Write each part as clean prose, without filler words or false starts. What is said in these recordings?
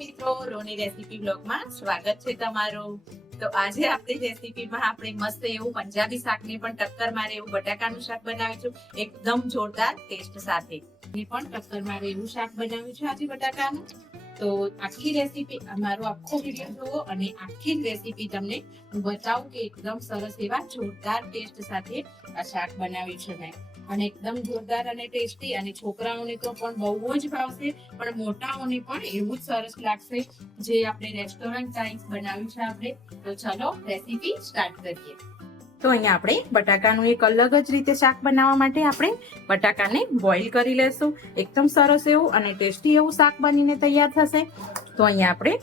મિત્રો, રોની રેસીપી બ્લોગમાં સ્વાગત છે તમારું। તો આજે આપણી રેસીપીમાં આપણે મસ્ત એવું પંજાબી શાકને પણ ટક્કર મારે એવું બટાકાનું શાક બનાવીશું, એકદમ જોરદાર ટેસ્ટ સાથે। એ પણ ટક્કર મારે એવું શાક બનાવ્યું છે આજે બટાકાનું। તો આખી રેસીપી અમારો આખો વિડીયો જુઓ અને આખી રેસીપી તમને હું બતાવું કે એકદમ સરસ એવા જોરદાર ટેસ્ટ સાથે આ શાક બનાવ્યું છે મેં, અને એકદમ જોરદાર અને ટેસ્ટી, અને છોકરાઓને તો પણ બહુ જ ભાવશે, પણ મોટાઓને પણ એવું જ સરસ લાગશે જે આપણે રેસ્ટોરન્ટ ટાઈપ બનાવ્યું છે આપણે। તો ચલો રેસીપી સ્ટાર્ટ કરીએ। તો અહીંયા આપણે બટાકાનું એક અલગ જ રીતે શાક બનાવવા માટે આપણે બટાકાને બોઇલ કરી લેશું, એકદમ સરસ એવું અને ટેસ્ટી એવું શાક બનીને તૈયાર થશે। તો અહીંયા આપણે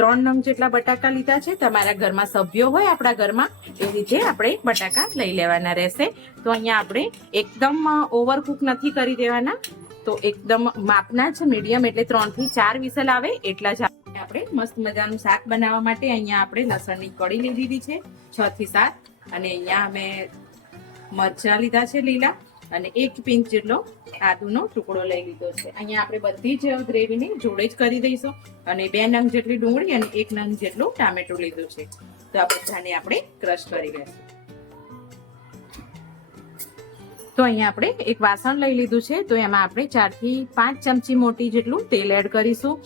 3 નંગ જેટલા બટાકા લીધા છે। તમારા ઘરમાં સભ્યો હોય આપણા ઘરમાં એ રીતે આપણે બટાકા લઈ લેવાના રહેશે। તો અહીંયા આપણે એકદમ ઓવરકુક નથી કરી દેવાના, તો એકદમ માપના જ મીડિયમ, એટલે 3 થી 4 વિસલ આવે એટલા જ આપણે મસ્ત મજાનું શાક બનાવવા માટે અહીંયા આપણે લસણની કળી લીધી છે 6 થી 7, અને અહીંયા અમે મરચાં લીધા છે લીલા, અને 1 પિંચ જેટલો આદુનો ટુકડો લઈ લીધો છે। અહીંયા આપણે બધી જ ગ્રેવીને જોડે જ કરી દઈશું, અને 2 નંગ જેટલી ડુંગળી અને 1 નંગ જેટલું ટામેટું લીધું છે। તો આ બધાને આપણે ક્રશ કરી લેશું। તો અહીંયા આપણે એક વાસણ લઈ લીધું છે, તો એમાં આપણે 4 થી 5 ચમચી મોટી જેટલું તેલ એડ કરીશું।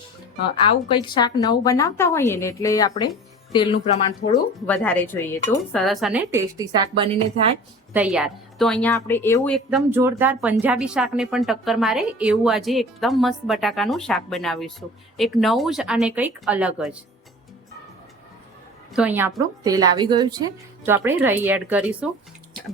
આવું કંઈક શાક નવું બનાવતા હોઈએ ને એટલે આપણે તેલનું પ્રમાણ થોડું વધારે જોઈએ, તો સરસ અને ટેસ્ટી શાક બનીને થાય તૈયાર। તો અહીંયા આપણે એવું એકદમ જોરદાર પંજાબી શાકને પણ ટક્કર મારે એવું આજે એકદમ મસ્ત બટાકાનું શાક બનાવીશું, એક નવું જ અને કંઈક અલગ જ। તો અહીંયા આપણું તેલ આવી ગયું છે, તો આપણે રાઈ એડ કરીશું।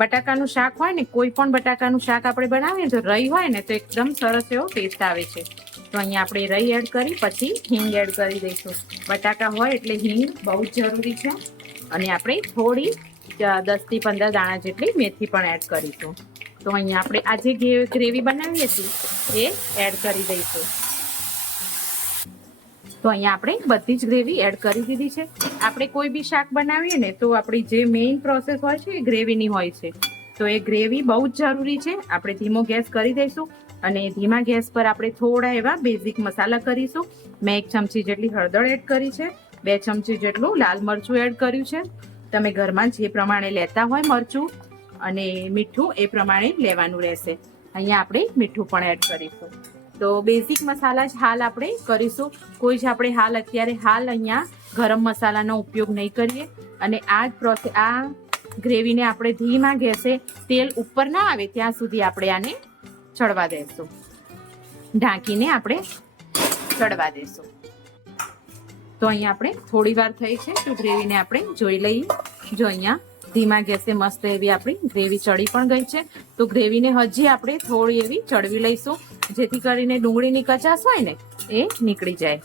બટાકાનું શાક હોય ને, કોઈ પણ બટાકાનું શાક આપણે બનાવીએ તો રાઈ હોય ને તો એકદમ સરસ એવો ટેસ્ટ આવે છે। તો અહીંયા આપણે રાઈ એડ કરી પછી હિંગ એડ કરી દઈશું। બટાકા હોય એટલે હિંગ બહુ જ જરૂરી છે, અને આપણે થોડી 10 થી 15 દાણા જેટલી મેથી પણ એડ કરીશું। તો અહીંયા આપણે આજે ગ્રેવી બનાવીએ છીએ એ એડ કરી દઈશું। તો અહીંયા આપણે બધી જ ગ્રેવી એડ કરી દીધી છે। આપણે કોઈ બી શાક બનાવીએ ને તો આપણી જે મેઇન પ્રોસેસ હોય છે એ ગ્રેવીની હોય છે, તો એ ગ્રેવી બહુ જ જરૂરી છે। આપણે ધીમો ગેસ કરી દઈશું, અને ધીમા ગેસ પર આપણે થોડા એવા બેઝિક મસાલા કરીશું। મેં 1 ચમચી જેટલી હળદર એડ કરી છે, 2 ચમચી જેટલું લાલ મરચું એડ કર્યું છે। તમે ઘરમાં જે પ્રમાણે લેતા હોય મરચું અને મીઠું એ પ્રમાણે લેવાનું રહેશે। અહીંયા આપણે મીઠું પણ એડ કરીશું। તો બેઝિક મસાલા જ હાલ આપણે કરીશું, કોઈ જ આપણે અત્યારે અહીંયા ગરમ મસાલાનો ઉપયોગ નહીં કરીએ। અને આ ગ્રેવીને આપણે ધીમા ગેસે તેલ ઉપર ના આવે ત્યાં સુધી આપણે આને ચડવા દઈશું, ઢાંકીને આપણે ચડવા દઈશું। તો અહીંયા આપણે થોડી વાર થઈ છે, તો ગ્રેવીને આપણે જોઈ લઈએ। જો અહીંયા ધીમા ગેસે મસ્ત એવી આપણી ગ્રેવી ચડી પણ ગઈ છે। તો ગ્રેવીને હજી આપણે થોડી એવી ચડવી લઈશું, જેથી કરીને ડુંગળીની કચાશ હોય ને એ નીકળી જાય।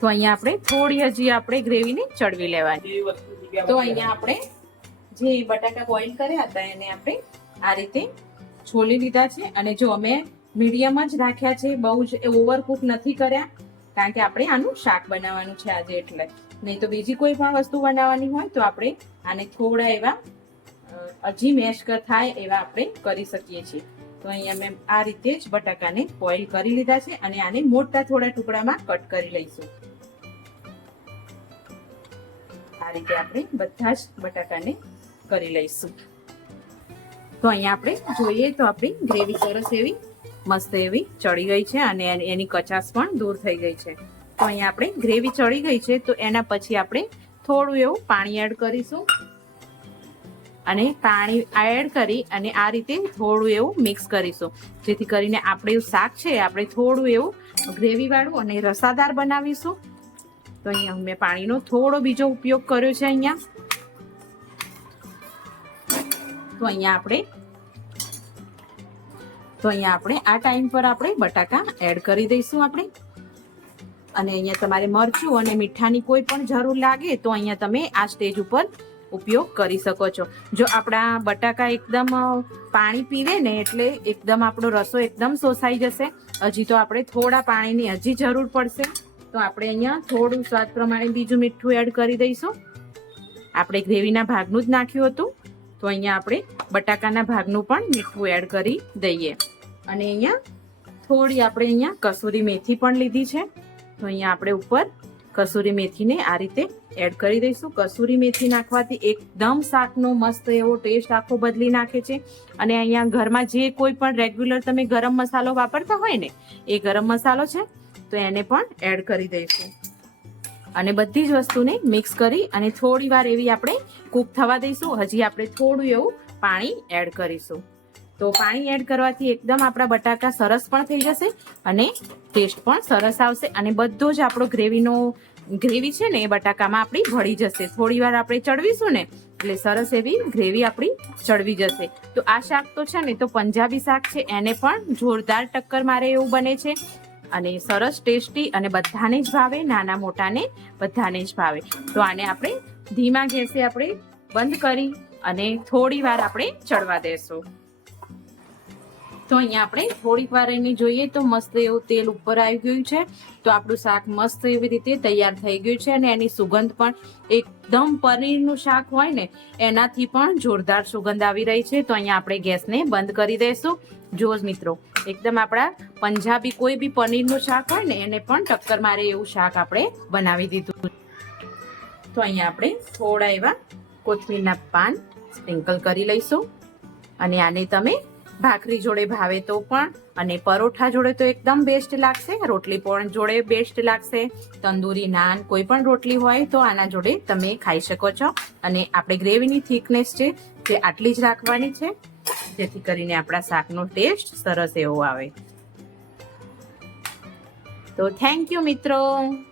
તો અહીંયા આપણે થોડી હજી આપણે ગ્રેવીને ચડવી લેવાની। તો અહીંયા આપણે જે બટાકા બોઇલ કર્યા હતા એને આપણે આ રીતે છોલી લીધા છે, અને જો અમે મીડિયમ જ રાખ્યા છે, બહુ જ ઓવરકુક નથી કર્યા, કારણ કે આપણે આનું શાક બનાવવાનું છે આજે, એટલે નહીં તો બીજી કોઈ પણ વસ્તુ બનાવવાની હોય તો આપણે આને થોડા એવા હજી મેશ થાય એવા આપણે કરી શકીએ છીએ। તો અહીંયા મેં આ રીતે જ બટાકાને બોઇલ કરી લીધા છે, અને આને મોટા થોડા ટુકડામાં કટ કરી લઈશું। આ રીતે આપણે બધા જ બટાકાને કરી લઈશું। તો અહીંયા આપણે જોઈએ તો આપણી ગ્રેવી સરસ એવી મસ્ત એવી ચડી ગઈ છે, અને એની કચાશ પણ દૂર થઈ ગઈ છે। તો અહીંયા આપણે ગ્રેવી ચડી ગઈ છે, તો એના પછી આપણે થોડું એવું પાણી એડ કરીશું, અને પાણી એડ કરી અને આ રીતે થોડું એવું મિક્સ કરીશું, જેથી કરીને આપણે શાક છે આપણે થોડું એવું ગ્રેવી વાળું અને રસાદાર બનાવીશું। તો અહીંયા મેં પાણીનો થોડો બીજો ઉપયોગ કર્યો છે અહીંયા। તો અહીંયા આપણે આ ટાઈમ પર આપણે બટાકા એડ કરી દઈશું આપણે। અને અહીંયા તમારે મરચું અને મીઠાની કોઈ પણ જરૂર લાગે તો અહીંયા તમે આ સ્ટેજ ઉપર ઉપયોગ કરી શકો છો। જો આપણા બટાકા એકદમ પાણી પીવે ને એટલે એકદમ આપણો રસો એકદમ શોષાઈ જશે, હજી તો આપણે થોડા પાણીની હજી જરૂર પડશે। તો આપણે અહીંયા થોડું સ્વાદ પ્રમાણે બીજું મીઠું એડ કરી દઈશું। આપણે ગ્રેવીના ભાગનું જ નાખ્યું હતું, તો અહીંયા આપણે બટાકાના ભાગનું પણ મીઠું એડ કરી દઈએ। અને અહીંયા થોડી આપણે અહીંયા કસૂરી મેથી પણ લીધી છે, તો અહીંયા આપણે ઉપર કસૂરી મેથીને આ રીતે એડ કરી દઈશું. કસૂરી મેથી નાખવાથી એકદમ શાકનો મસ્ત એવો ટેસ્ટ આખો બદલી નાખે છે. અને અહીંયા ઘરમાં જે કોઈ પણ રેગ્યુલર તમે ગરમ મસાલો વાપરતા હોય ને એ ગરમ મસાલો છે, તો એને પણ એડ કરી દઈશું. અને બધી જ વસ્તુને મિક્સ કરી અને થોડી વાર એવી આપણે કૂક થવા દઈશું. હજી આપણે થોડું એવું પાણી એડ કરીશું. તો પાણી એડ કરવાથી એકદમ આપણા બટાકા સરસ પણ થઈ જશે અને ટેસ્ટ પણ સરસ આવશે. અને બધો જ આપણો ગ્રેવી છે ને એ બટાકામાં આપણી ભળી જશે. થોડી વાર આપણે ચડવીશું ને એટલે સરસ એવી ગ્રેવી આપણી ચડવી જશે. તો આ શાક તો છે ને તો પંજાબી શાક છે, એને પણ જોરદાર ટક્કર મારે એવું બને છે અને સરસ ટેસ્ટી અને બધાને જ ભાવે, નાના મોટાને બધાને જ ભાવે. તો આને આપણે ધીમા ગેસે આપણે બંધ કરી અને થોડી વાર આપણે ચડવા દેશું. તો અહીંયા આપણે થોડીક વાર એને જોઈએ તો મસ્ત એવું તેલ ઉપર આવી ગયું છે. તો આપણું શાક મસ્ત એવી રીતે તૈયાર થઈ ગયું છે અને એની સુગંધ પણ એકદમ પનીરનું શાક હોય ને એનાથી પણ જોરદાર સુગંધ આવી રહી છે. તો અહીંયા આપણે ગેસને બંધ કરી દઈશું. જુઓ મિત્રો, એકદમ આપણા પંજાબી કોઈ બી પનીરનું શાક હોય ને એને પણ ટક્કર મારે એવું શાક આપણે બનાવી દીધું. તો અહીંયા આપણે થોડા એવા કોથમીરના પાન સ્પ્રિંકલ કરી લઈશું. અને આને તમે ભાખરી જોડે ભાવે તો પણ, અને પરોઠા જોડે તો એકદમ બેસ્ટ લાગશે, રોટલી પણ જોડે બેસ્ટ લાગશે, તંદૂરી નાન કોઈ પણ રોટલી હોય તો આના જોડે તમે ખાઈ શકો છો. અને આપણે ગ્રેવીની થિકનેસ છે જે આટલી જ રાખવાની છે, જેથી કરીને આપણા શાકનો ટેસ્ટ સરસ એવો આવે. તો થેન્ક યુ મિત્રો.